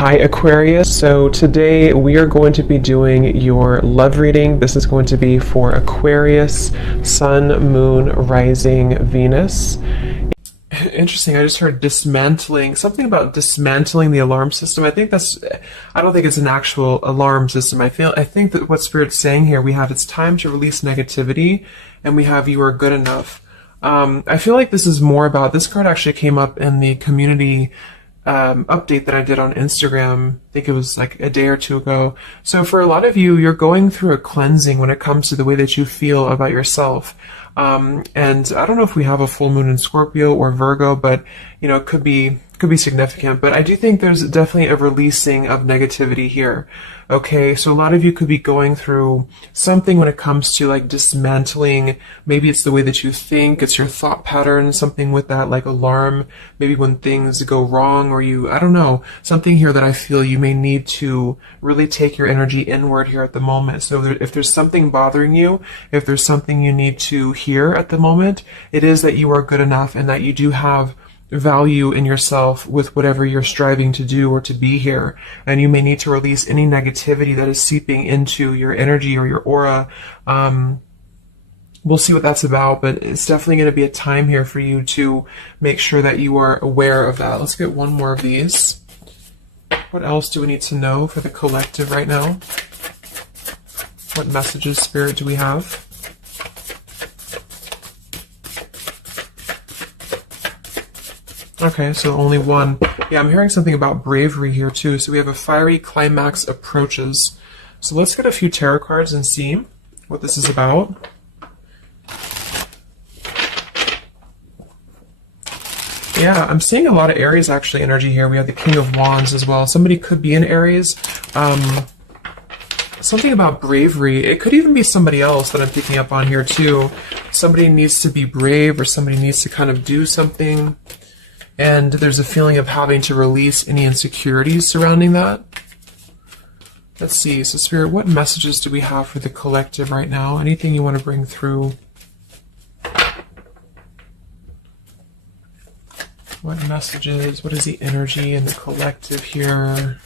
Hi Aquarius, so today we are going to be doing your love reading. This is going to be for Aquarius, Sun, Moon, Rising, Venus. Interesting, I just heard dismantling, something about dismantling the alarm system. I don't think it's an actual alarm system. I think that what Spirit's saying here, we have it's time to release negativity, and we have you are good enough. I feel like this is more about, this card actually came up in the community update that I did on Instagram. I think it was like a day or two ago. So for a lot of you, you're going through a cleansing when it comes to the way that you feel about yourself. And I don't know if we have a full moon in Scorpio or Virgo, but you know, it could be significant. But I do think there's definitely a releasing of negativity here. Okay, so a lot of you could be going through something when it comes to like dismantling. Maybe it's the way that you think, it's your thought pattern, something with that like alarm, maybe when things go wrong, or I don't know, something here that I feel you may need to really take your energy inward here at the moment. So if there's something bothering you, if there's something you need to hear at the moment, it is that you are good enough and that you do have value in yourself with whatever you're striving to do or to be here. And you may need to release any negativity that is seeping into your energy or your aura. We'll see what that's about, but it's definitely going to be a time here for you to make sure that you are aware of that. Let's get one more of these. What else do we need to know for the collective right now? What messages, Spirit, do we have? Okay, so only one. Yeah, I'm hearing something about bravery here too. So we have a fiery climax approaches. So let's get a few tarot cards and see what this is about. Yeah, I'm seeing a lot of Aries actually energy here. We have the King of Wands as well. Somebody could be in Aries. Something about bravery. It could even be somebody else that I'm picking up on here too. Somebody needs to be brave, or somebody needs to kind of do something. And there's a feeling of having to release any insecurities surrounding that. Let's see. So Spirit, what messages do we have for the collective right now? Anything you want to bring through? What messages? What is the energy in the collective here?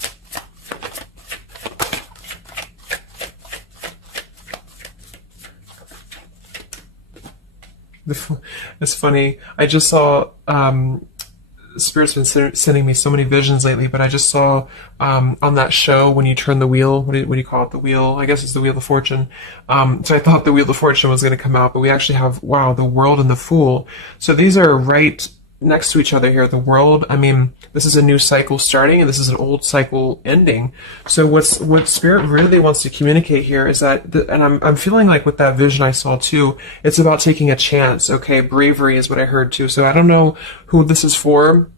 It's funny. I just saw... Spirit's been sending me so many visions lately, but I just saw on that show when you turn the wheel, what do you call it? The wheel, I guess it's the Wheel of Fortune. So I thought the Wheel of Fortune was going to come out, but we actually have, wow, the World and the Fool. So these are right next to each other here. The World, I mean, this is a new cycle starting, and this is an old cycle ending. So what Spirit really wants to communicate here is that, and I'm feeling like with that vision I saw too, it's about taking a chance. Okay, bravery is what I heard too. So I don't know who this is for,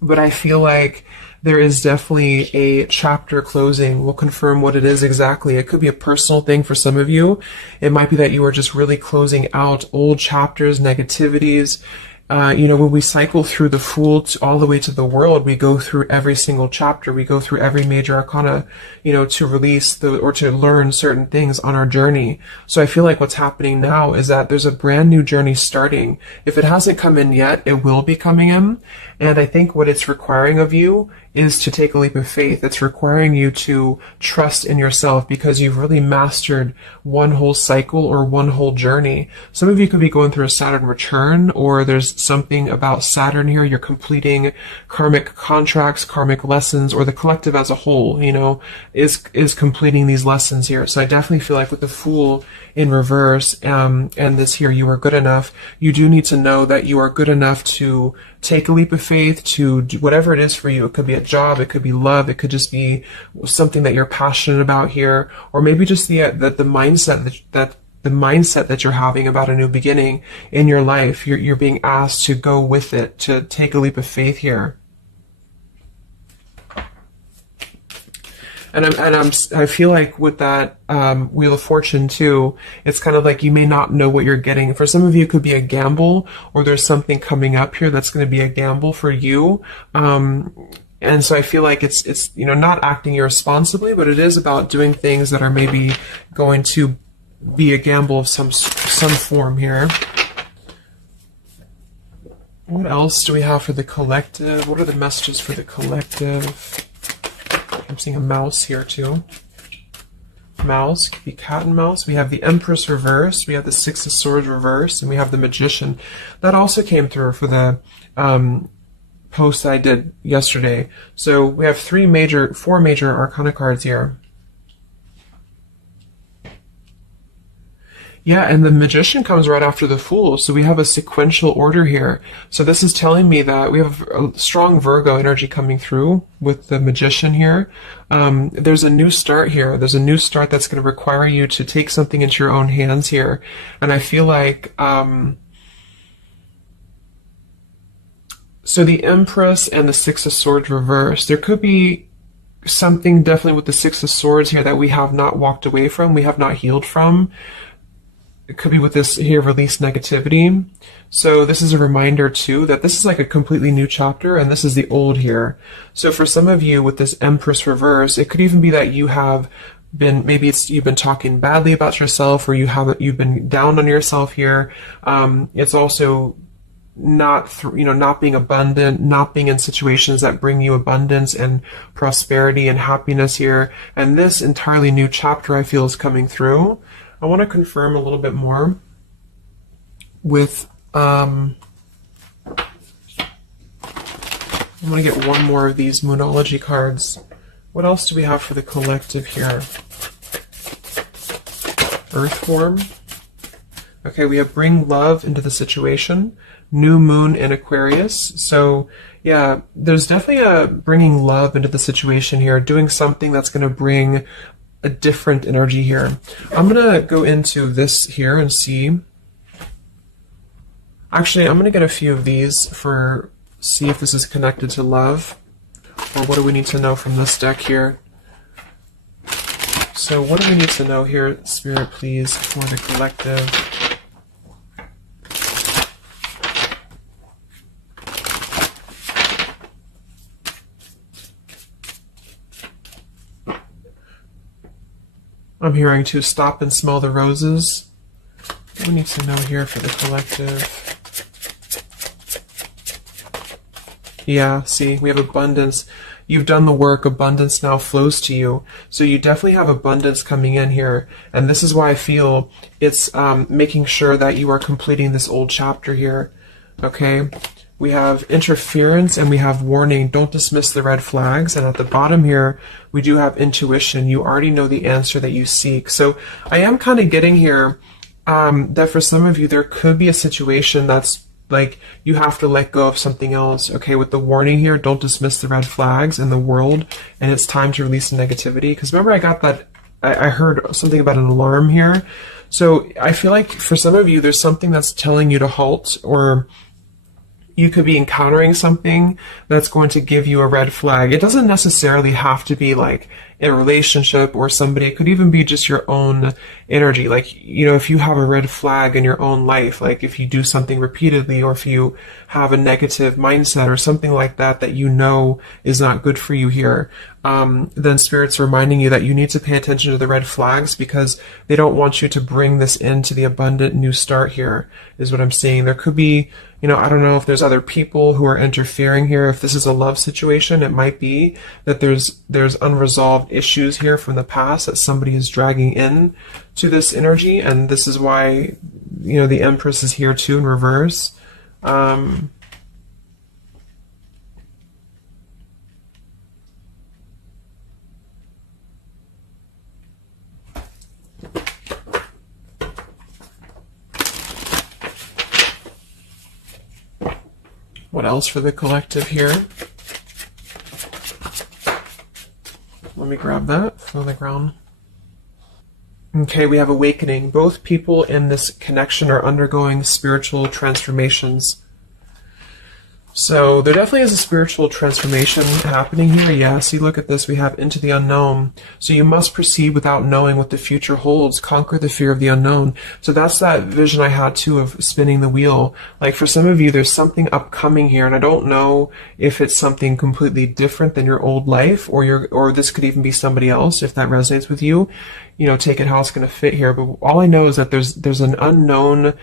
but I feel like there is definitely a chapter closing. We'll confirm what it is exactly. It could be a personal thing for some of you. It might be that you are just really closing out old chapters, negativities. You know, when we cycle through the Fool all the way to the World, we go through every single chapter. We go through every major arcana, you know, to release or to learn certain things on our journey. So I feel like what's happening now is that there's a brand new journey starting. If it hasn't come in yet, it will be coming in. And I think what it's requiring of you is to take a leap of faith. It's requiring you to trust in yourself because you've really mastered one whole cycle or one whole journey. Some of you could be going through a Saturn return, or there's something about Saturn here. You're completing karmic contracts, karmic lessons, or the collective as a whole, you know, is completing these lessons here. So I definitely feel like with the Fool in reverse, and this here, you are good enough. You do need to know that you are good enough to take a leap of faith, to do whatever it is for you. It could be a job, it could be love, it could just be something that you're passionate about here, or maybe just the mindset that you're having about a new beginning in your life. You're being asked to go with it, to take a leap of faith here. And I feel like with that Wheel of Fortune too, it's kind of like you may not know what you're getting. For some of you, it could be a gamble, or there's something coming up here that's going to be a gamble for you. And so I feel like it's you know, not acting irresponsibly, but it is about doing things that are maybe going to be a gamble of some form here. What else do we have for the collective? What are the messages for the collective? I'm seeing a mouse here too. Mouse, could be cat and mouse. We have the Empress reversed, we have the Six of Swords reversed, and we have the Magician. That also came through for the post I did yesterday. So we have four major Arcana cards here. Yeah, and the Magician comes right after the Fool, so we have a sequential order here. So this is telling me that we have a strong Virgo energy coming through with the Magician here. There's a new start here. There's a new start that's going to require you to take something into your own hands here. And I feel like, so the Empress and the Six of Swords reversed. There could be something definitely with the Six of Swords here that we have not walked away from, we have not healed from. It could be with this here, release negativity. So this is a reminder too that this is like a completely new chapter and this is the old here. So for some of you with this Empress reverse, it could even be that you have been, maybe you've been talking badly about yourself, or you've been down on yourself here. It's also not being abundant, not being in situations that bring you abundance and prosperity and happiness here. And this entirely new chapter I feel is coming through. I want to confirm a little bit more with, I'm going to get one more of these Moonology cards. What else do we have for the collective here? Earth form. Okay, we have bring love into the situation. New moon in Aquarius. So yeah, there's definitely a bringing love into the situation here, doing something that's going to bring a different energy here. I'm going to go into this here and see. Actually, I'm going to get a few of these see if this is connected to love, or what do we need to know from this deck here. So what do we need to know here, Spirit, please, for the collective? I'm hearing to stop and smell the roses. What do we need to know here for the collective? Yeah, see, we have abundance. You've done the work. Abundance now flows to you. So you definitely have abundance coming in here. And this is why I feel it's making sure that you are completing this old chapter here. Okay? We have interference and we have warning. Don't dismiss the red flags. And at the bottom here, we do have intuition. You already know the answer that you seek. So I am kind of getting here that for some of you, there could be a situation that's like you have to let go of something else. Okay, with the warning here, don't dismiss the red flags in the world. And it's time to release the negativity. Because remember, I got that, I heard something about an alarm here. So I feel like for some of you, there's something that's telling you to halt, or you could be encountering something that's going to give you a red flag. It doesn't necessarily have to be like a relationship or somebody. It could even be just your own energy. Like, you know, if you have a red flag in your own life, like if you do something repeatedly, or if you have a negative mindset or something like that, that you know is not good for you here, then Spirit's reminding you that you need to pay attention to the red flags, because they don't want you to bring this into the abundant new start here, is what I'm seeing. There could be, you know, I don't know if there's other people who are interfering here. If this is a love situation, it might be that there's unresolved issues here from the past that somebody is dragging in to this energy, and this is why, you know, the Empress is here too in reverse. What else for the collective here? Let me grab that from the ground. Okay, we have awakening. Both people in this connection are undergoing spiritual transformations. So there definitely is a spiritual transformation happening here. Yeah, see, look at this. We have into the unknown. So you must proceed without knowing what the future holds. Conquer the fear of the unknown. So that's that vision I had too of spinning the wheel. Like for some of you, there's something upcoming here, and I don't know if it's something completely different than your old life, or this could even be somebody else. If that resonates with you, you know, take it how it's going to fit here. But all I know is that there's an unknown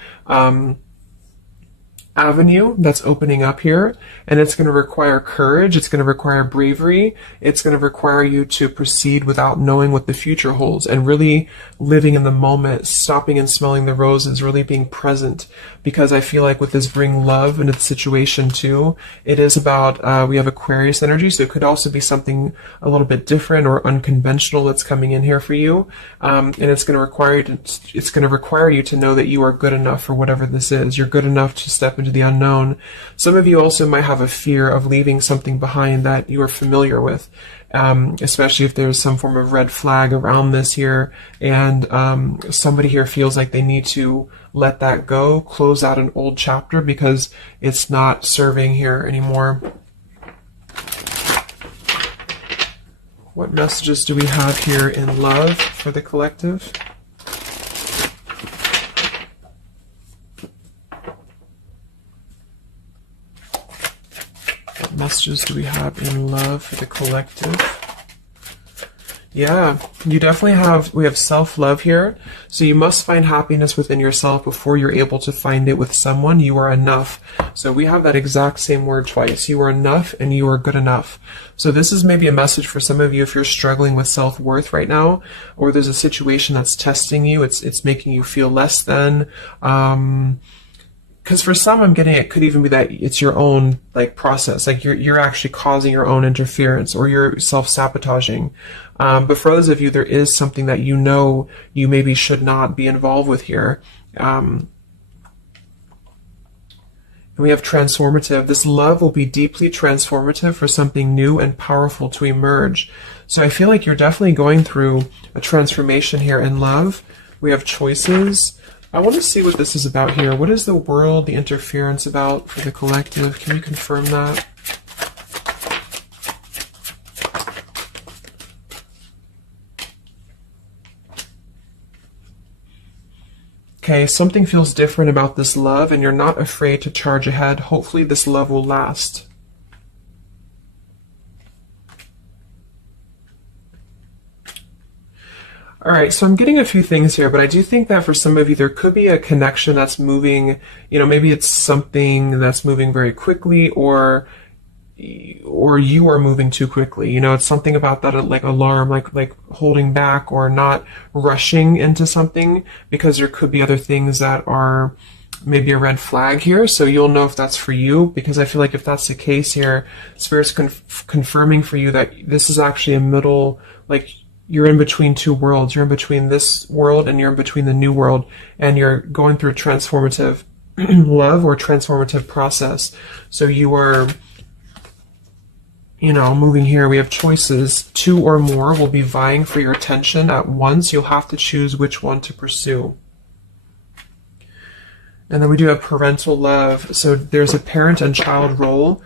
avenue that's opening up here, and it's going to require courage, it's going to require bravery, it's going to require you to proceed without knowing what the future holds, and really living in the moment, stopping and smelling the roses, really being present. Because I feel like with this bring love into the situation too, it is about, we have Aquarius energy, so it could also be something a little bit different or unconventional that's coming in here for you, and it's going to require you to know that you are good enough for whatever this is. You're good enough to step into the unknown. Some of you also might have a fear of leaving something behind that you are familiar with, especially if there's some form of red flag around this here, and somebody here feels like they need to let that go, close out an old chapter because it's not serving here anymore. What messages do we have here in love for the collective? What messages do we have in love for the collective? Yeah, you definitely we have self-love here. So you must find happiness within yourself before you're able to find it with someone. You are enough. So we have that exact same word twice. You are enough and you are good enough. So this is maybe a message for some of you if you're struggling with self-worth right now, or there's a situation that's testing you. It's making you feel less than, because for some, I'm getting it could even be that it's your own process, like you're actually causing your own interference, or you're self-sabotaging. But for others of you, there is something that you know you maybe should not be involved with here. And we have transformative. This love will be deeply transformative for something new and powerful to emerge. So I feel like you're definitely going through a transformation here in love. We have choices. I want to see what this is about here. What is the world, the interference about for the collective? Can you confirm that? Okay, something feels different about this love, and you're not afraid to charge ahead. Hopefully this love will last. All right, so I'm getting a few things here, but I do think that for some of you, there could be a connection that's moving, maybe it's something that's moving very quickly, or you are moving too quickly. It's something about that, like alarm, like holding back or not rushing into something, because there could be other things that are maybe a red flag here. So you'll know if that's for you, because I feel like if that's the case here, Spirit's confirming for you that this is actually a middle, you're in between two worlds. You're in between this world and you're in between the new world, and you're going through a transformative love or transformative process. So you are, moving here. We have choices. Two or more will be vying for your attention at once. You'll have to choose which one to pursue. And then we do have parental love. So there's a parent and child role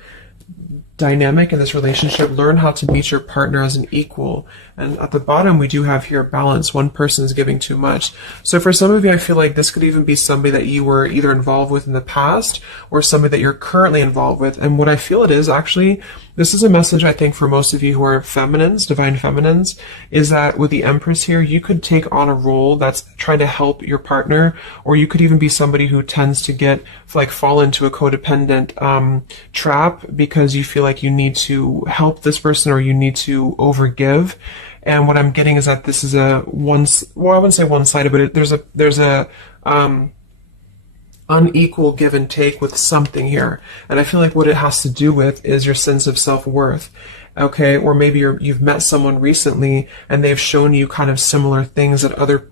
dynamic in this relationship. Learn how to meet your partner as an equal. And at the bottom, we do have here balance. One person is giving too much. So for some of you, I feel like this could even be somebody that you were either involved with in the past or somebody that you're currently involved with. And what I feel it is actually, this is a message I think for most of you who are feminines, divine feminines, is that with the Empress here, you could take on a role that's trying to help your partner, or you could even be somebody who tends to fall into a codependent trap because you feel like you need to help this person or you need to overgive. And what I'm getting is that this is I wouldn't say one-sided, but there's a unequal give and take with something here. And I feel like what it has to do with is your sense of self-worth. Okay, or maybe you've met someone recently and they've shown you kind of similar things that other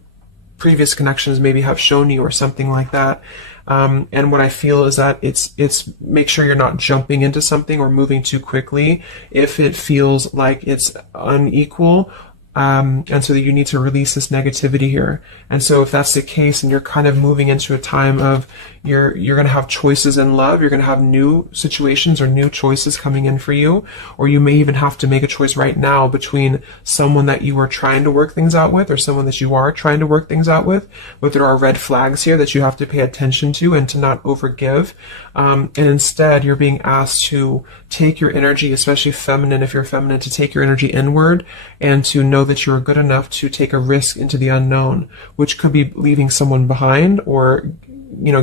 previous connections maybe have shown you, or something like that. And what I feel is that it's make sure you're not jumping into something or moving too quickly if it feels like it's unequal. And so that you need to release this negativity here. And so if that's the case and you're kind of moving into a time of you're going to have choices in love, you're going to have new situations or new choices coming in for you, or you may even have to make a choice right now between someone that you are trying to work things out with or someone that you are trying to work things out with. But there are red flags here that you have to pay attention to and to not overgive. And instead, you're being asked to take your energy, especially feminine, if you're feminine, to take your energy inward and to know that you're good enough to take a risk into the unknown, which could be leaving someone behind or,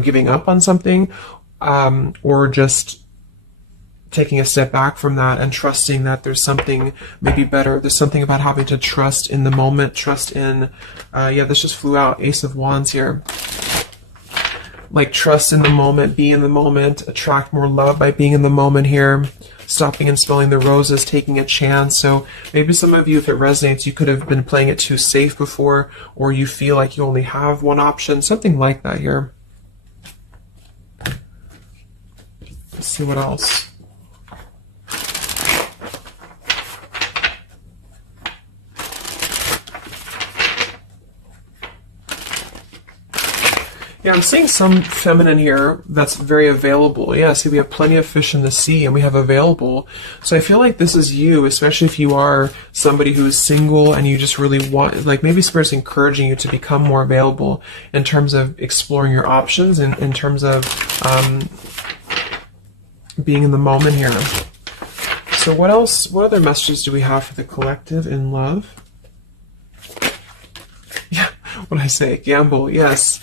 giving up on something, or just taking a step back from that and trusting that there's something maybe better. There's something about having to trust in the moment, trust in, yeah, this just flew out, Ace of Wands here. Like trust in the moment, be in the moment, attract more love by being in the moment here, stopping and smelling the roses, taking a chance. So maybe some of you, if it resonates, you could have been playing it too safe before, or you feel like you only have one option, something like that here. Let's see what else. Yeah, I'm seeing some feminine here that's very available. Yeah, see, we have plenty of fish in the sea and we have available. So I feel like this is you, especially if you are somebody who is single and you just really want, like maybe Spirit's encouraging you to become more available in terms of exploring your options and in terms of being in the moment here. So what else, what other messages do we have for the collective in love? Yeah, what did I say? Gamble, yes.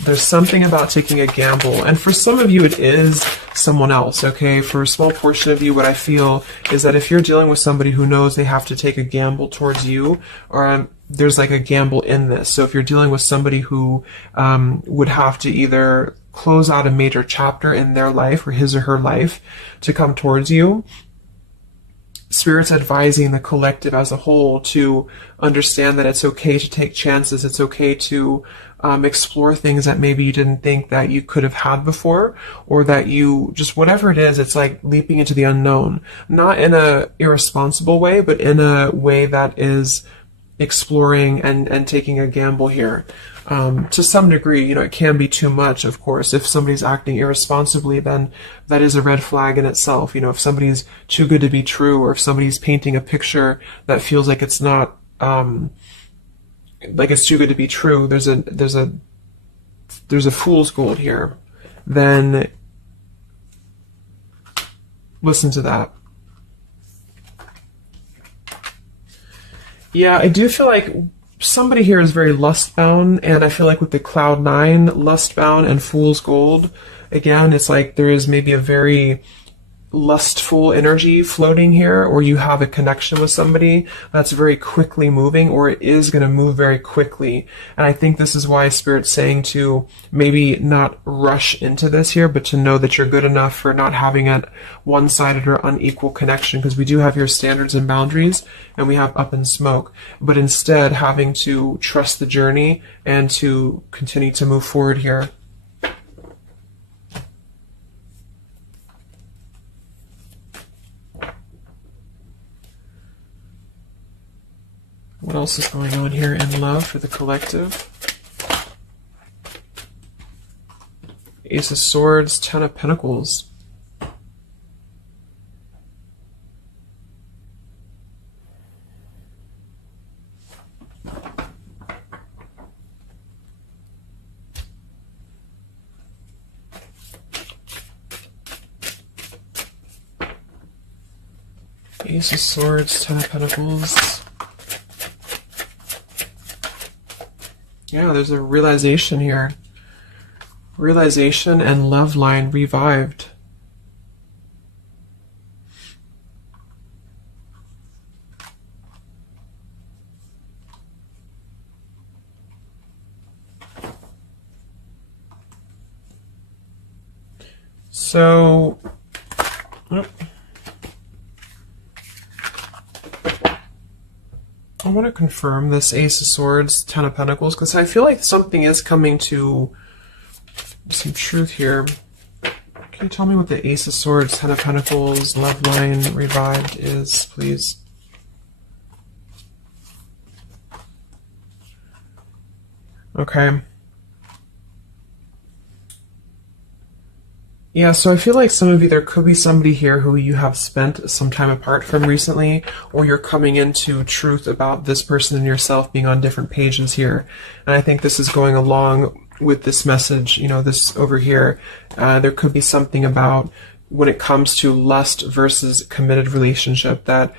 There's something about taking a gamble, and for some of you it is someone else, okay? For a small portion of you, what I feel is that if you're dealing with somebody who knows they have to take a gamble towards you, or there's like a gamble in this. So if you're dealing with somebody who would have to either close out a major chapter in their life or his or her life to come towards you, Spirit's advising the collective as a whole to understand that it's okay to take chances. It's okay to explore things that maybe you didn't think that you could have had before, or that you just, whatever it is, it's like leaping into the unknown, not in a irresponsible way, but in a way that is exploring and taking a gamble here. To some degree, you know, it can be too much, of course. If somebody's acting irresponsibly, then that is a red flag in itself. You know, if somebody's too good to be true, or if somebody's painting a picture that feels like it's not, like it's too good to be true, there's a fool's gold here, then listen to that. Yeah, I do feel like somebody here is very lust-bound, and I feel like with the Cloud 9, lust-bound and Fool's Gold, again, it's like there is maybe a very lustful energy floating here, or you have a connection with somebody that's very quickly moving, or it is going to move very quickly. And I think this is why Spirit's saying to maybe not rush into this here, but to know that you're good enough for not having a one-sided or unequal connection, because we do have your standards and boundaries, and we have up in smoke, but instead having to trust the journey and to continue to move forward here. What else is going on here in love for the collective? Ace of Swords, Ten of Pentacles. Ace of Swords, Ten of Pentacles. Yeah, there's a realization here. Realization and love line revived. So, I want to confirm this Ace of Swords, Ten of Pentacles, because I feel like something is coming to some truth here. Can you tell me what the Ace of Swords, Ten of Pentacles, love line revived is, please? Okay. Yeah, so I feel like some of you, there could be somebody here who you have spent some time apart from recently, or you're coming into truth about this person and yourself being on different pages here. And I think this is going along with this message, you know, this over here. There could be something about when it comes to lust versus committed relationship, that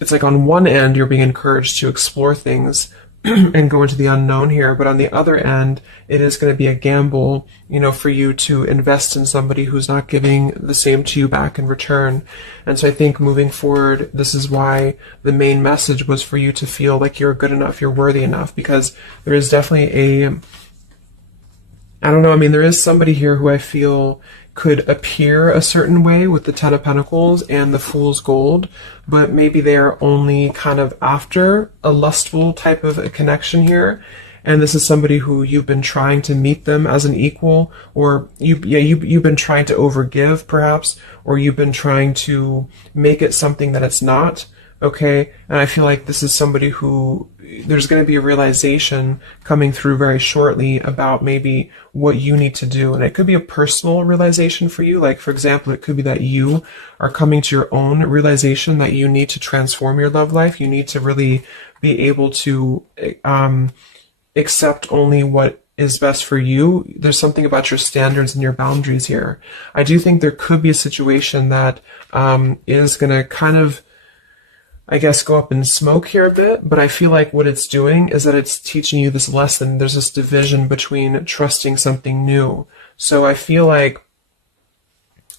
it's like on one end you're being encouraged to explore things and go into the unknown here. But on the other end, it is going to be a gamble, you know, for you to invest in somebody who's not giving the same to you back in return. And so I think moving forward, this is why the main message was for you to feel like you're good enough, you're worthy enough, because there is definitely I don't know, I mean, there is somebody here who I feel could appear a certain way with the Ten of Pentacles and the Fool's Gold, but maybe they are only kind of after a lustful type of a connection here. And this is somebody who you've been trying to meet them as an equal, or you've been trying to overgive perhaps, or you've been trying to make it something that it's not. Okay, and I feel like this is somebody who there's going to be a realization coming through very shortly about maybe what you need to do. And it could be a personal realization for you. Like, for example, it could be that you are coming to your own realization that you need to transform your love life. You need to really be able to accept only what is best for you. There's something about your standards and your boundaries here. I do think there could be a situation that is going to kind of, I guess, go up in smoke here a bit, but I feel like what it's doing is that it's teaching you this lesson. There's this division between trusting something new. So I feel like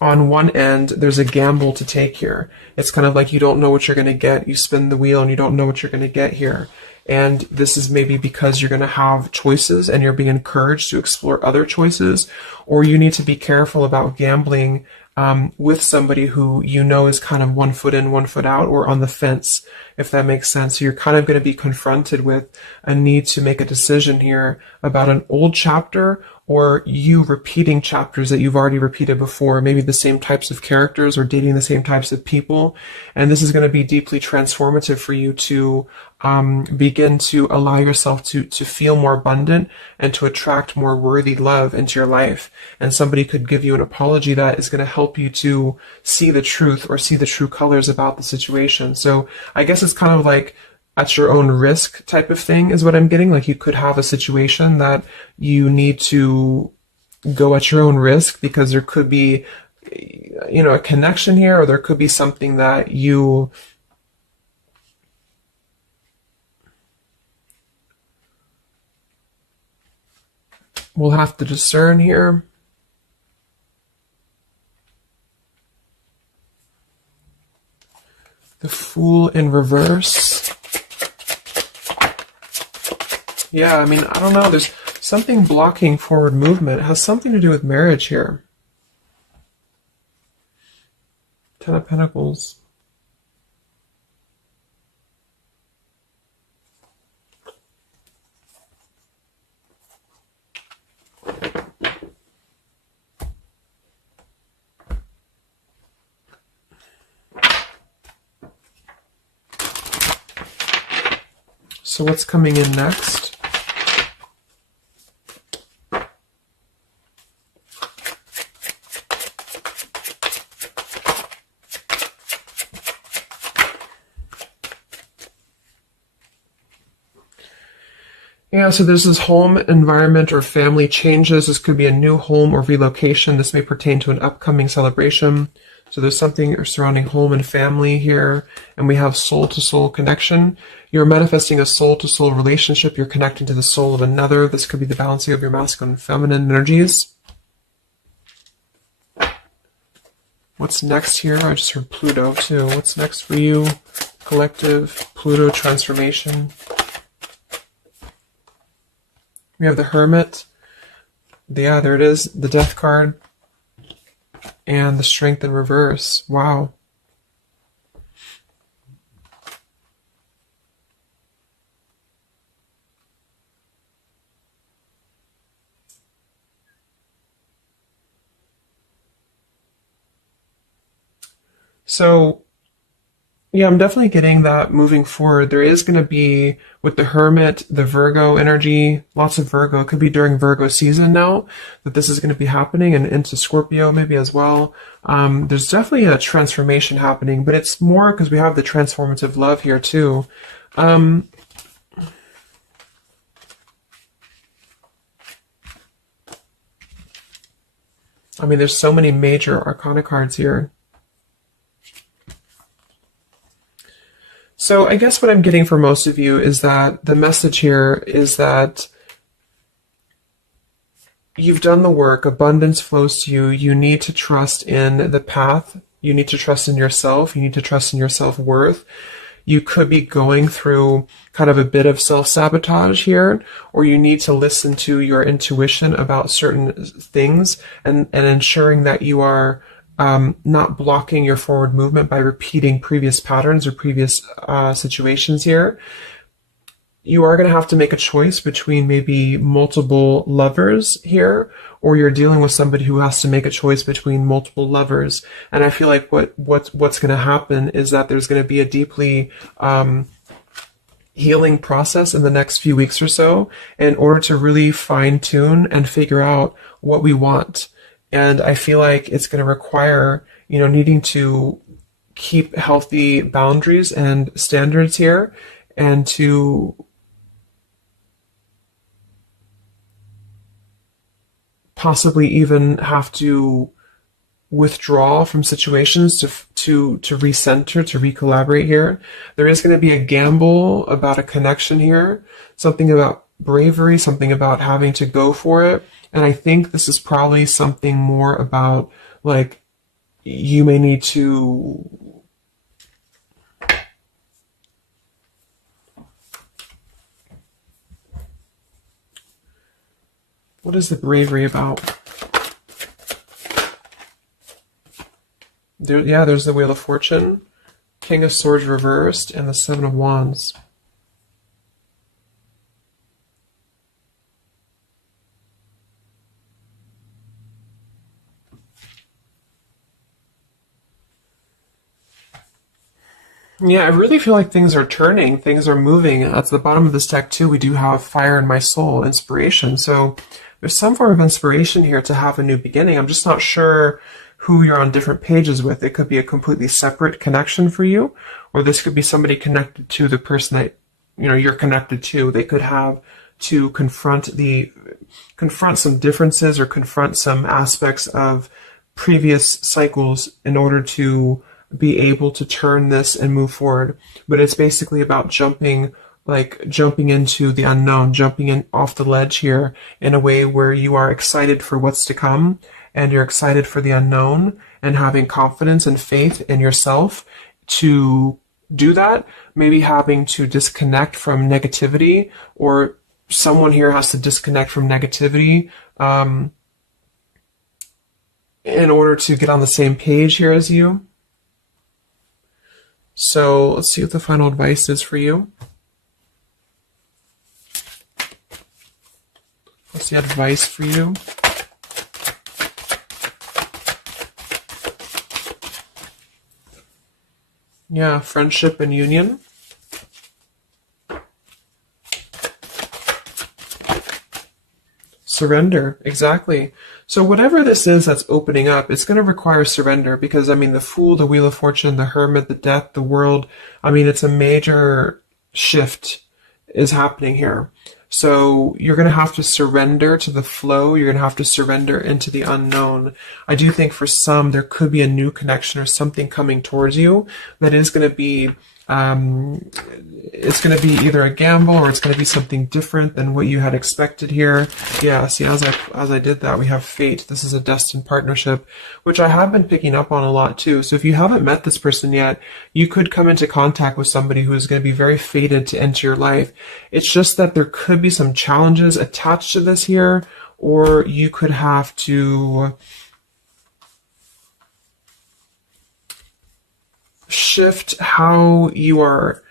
on one end, there's a gamble to take here. It's kind of like you don't know what you're going to get. You spin the wheel and you don't know what you're going to get here. And this is maybe because you're going to have choices and you're being encouraged to explore other choices, or you need to be careful about gambling with somebody who you know is kind of 1 foot in, 1 foot out, or on the fence, if that makes sense. So you're kind of going to be confronted with a need to make a decision here about an old chapter, or you repeating chapters that you've already repeated before, maybe the same types of characters or dating the same types of people. And this is going to be deeply transformative for you to begin to allow yourself to feel more abundant and to attract more worthy love into your life. And somebody could give you an apology that is going to help you to see the truth or see the true colors about the situation. So I guess it's kind of like at your own risk type of thing is what I'm getting. Like, you could have a situation that you need to go at your own risk because there could be, you know, a connection here, or there could be something that you will have to discern here. The Fool in reverse. Yeah, I mean, I don't know. There's something blocking forward movement. It has something to do with marriage here. Ten of Pentacles. So what's coming in next? Yeah, so there's this home environment or family changes. This could be a new home or relocation. This may pertain to an upcoming celebration. So there's something surrounding home and family here. And we have soul-to-soul connection. You're manifesting a soul-to-soul relationship. You're connecting to the soul of another. This could be the balancing of your masculine and feminine energies. What's next here? I just heard Pluto too. What's next for you? Collective, Pluto transformation. We have the Hermit. Yeah, there it is. The Death card. And the Strength in reverse. Wow. So, yeah, I'm definitely getting that moving forward. There is going to be, with the Hermit, the Virgo energy, lots of Virgo. It could be during Virgo season now that this is going to be happening, and into Scorpio maybe as well. There's definitely a transformation happening, but it's more because we have the transformative love here too. I mean, there's so many major arcana cards here. So I guess what I'm getting for most of you is that the message here is that you've done the work, abundance flows to you, you need to trust in the path, you need to trust in yourself, you need to trust in your self-worth. You could be going through kind of a bit of self-sabotage here, or you need to listen to your intuition about certain things and ensuring that you are not blocking your forward movement by repeating previous patterns or previous situations here. You are going to have to make a choice between maybe multiple lovers here, or you're dealing with somebody who has to make a choice between multiple lovers. And I feel like what's going to happen is that there's going to be a deeply healing process in the next few weeks or so in order to really fine tune and figure out what we want. And I feel like it's going to require, needing to keep healthy boundaries and standards here, and to possibly even have to withdraw from situations to recenter, to recollaborate here. There is going to be a gamble about a connection here, something about bravery, something about having to go for it. And I think this is probably something more about, like, you may need to what is the bravery about? There's the Wheel of Fortune, King of Swords reversed, and the Seven of Wands. Yeah, I really feel like things are turning, things are moving. At the bottom of this deck too, we do have Fire in My Soul, inspiration. So there's some form of inspiration here to have a new beginning. I'm just not sure who you're on different pages with. It could be a completely separate connection for you, or this could be somebody connected to the person that you're connected to. They could have to confront some differences or confront some aspects of previous cycles in order to be able to turn this and move forward. But it's basically about jumping into the unknown, jumping in off the ledge here in a way where you are excited for what's to come, and you're excited for the unknown, and having confidence and faith in yourself to do that. Maybe having to disconnect from negativity, or someone here has to disconnect from negativity in order to get on the same page here as you. So let's see what the final advice is for you. What's the advice for you? Yeah, friendship and union. Surrender, exactly. So whatever this is that's opening up, it's going to require surrender, because, the Fool, the Wheel of Fortune, the Hermit, the Death, the World, it's a major shift is happening here. So you're going to have to surrender to the flow. You're going to have to surrender into the unknown. I do think for some, there could be a new connection or something coming towards you that is going to be it's going to be either a gamble, or it's going to be something different than what you had expected here. Yeah, see, as I did that, we have fate. This is a destined partnership, which I have been picking up on a lot too. So if you haven't met this person yet, you could come into contact with somebody who is going to be very fated to enter your life. It's just that there could be some challenges attached to this here, or you could have to shift how you are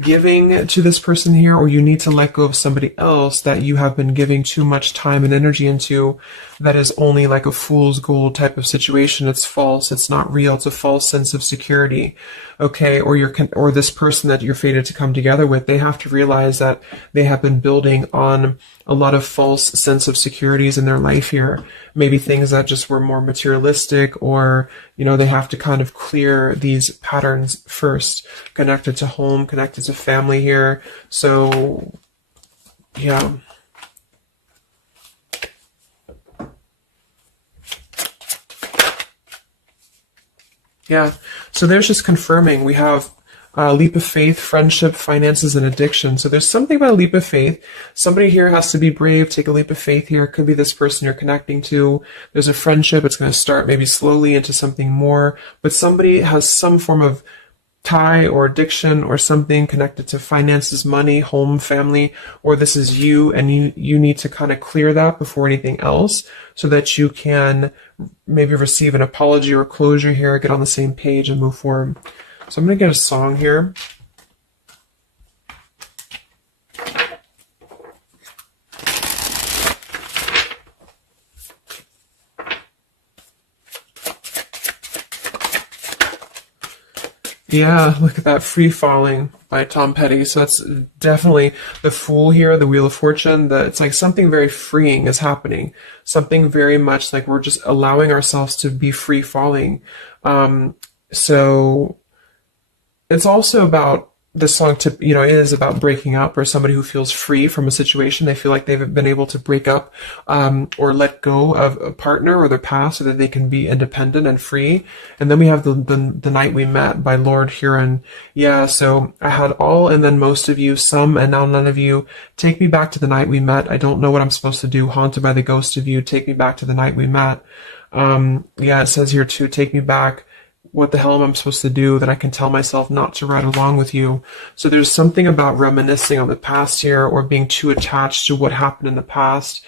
giving to this person here, or you need to let go of somebody else that you have been giving too much time and energy into, that is only like a fool's gold type of situation. It's false, it's not real, it's a false sense of security. Okay, or this person that you're fated to come together with, they have to realize that they have been building on a lot of false sense of securities in their life here. Maybe things that just were more materialistic, or, they have to kind of clear these patterns first, connected to home, connected to family here. So, yeah. Yeah, so there's just confirming. We have Leap of faith, friendship, finances, and addiction. So there's something about a leap of faith. Somebody here has to be brave, take a leap of faith here. It could be this person you're connecting to. There's a friendship. It's going to start maybe slowly into something more, but somebody has some form of tie or addiction or something connected to finances, money, home, family, or this is you, and you need to kind of clear that before anything else so that you can maybe receive an apology or closure here, get on the same page and move forward. So I'm going to get a song here. Yeah, look at that, Free Falling by Tom Petty. So that's definitely the Fool here, the Wheel of Fortune. It's like something very freeing is happening. Something very much like we're just allowing ourselves to be free falling. So it's also about this song it is about breaking up, or somebody who feels free from a situation. They feel like they've been able to break up or let go of a partner or their past so that they can be independent and free. And then we have the Night We Met by Lord Huron. Yeah, so I had all and then most of you, some and now none of you. Take me back to the night we met. I don't know what I'm supposed to do. Haunted by the ghost of you. Take me back to the night we met. Yeah, it says here too, take me back. What the hell am I supposed to do that I can tell myself not to ride along with you? So there's something about reminiscing on the past here, or being too attached to what happened in the past.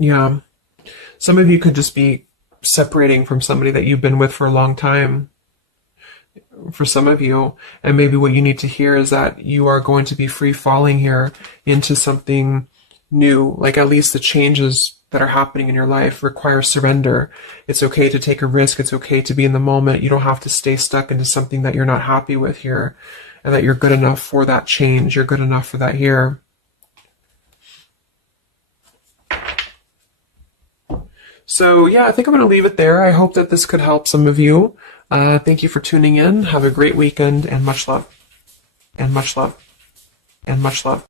Yeah. Some of you could just be separating from somebody that you've been with for a long time. For some of you, and maybe what you need to hear is that you are going to be free falling here into something new. Like, at least the changes that are happening in your life require surrender. It's okay to take a risk. It's okay to be in the moment. You don't have to stay stuck into something that you're not happy with here, and that you're good enough for that change. You're good enough for that here. So yeah, I think I'm going to leave it there. I hope that this could help some of you. Thank you for tuning in. Have a great weekend, and much love. And much love. And much love.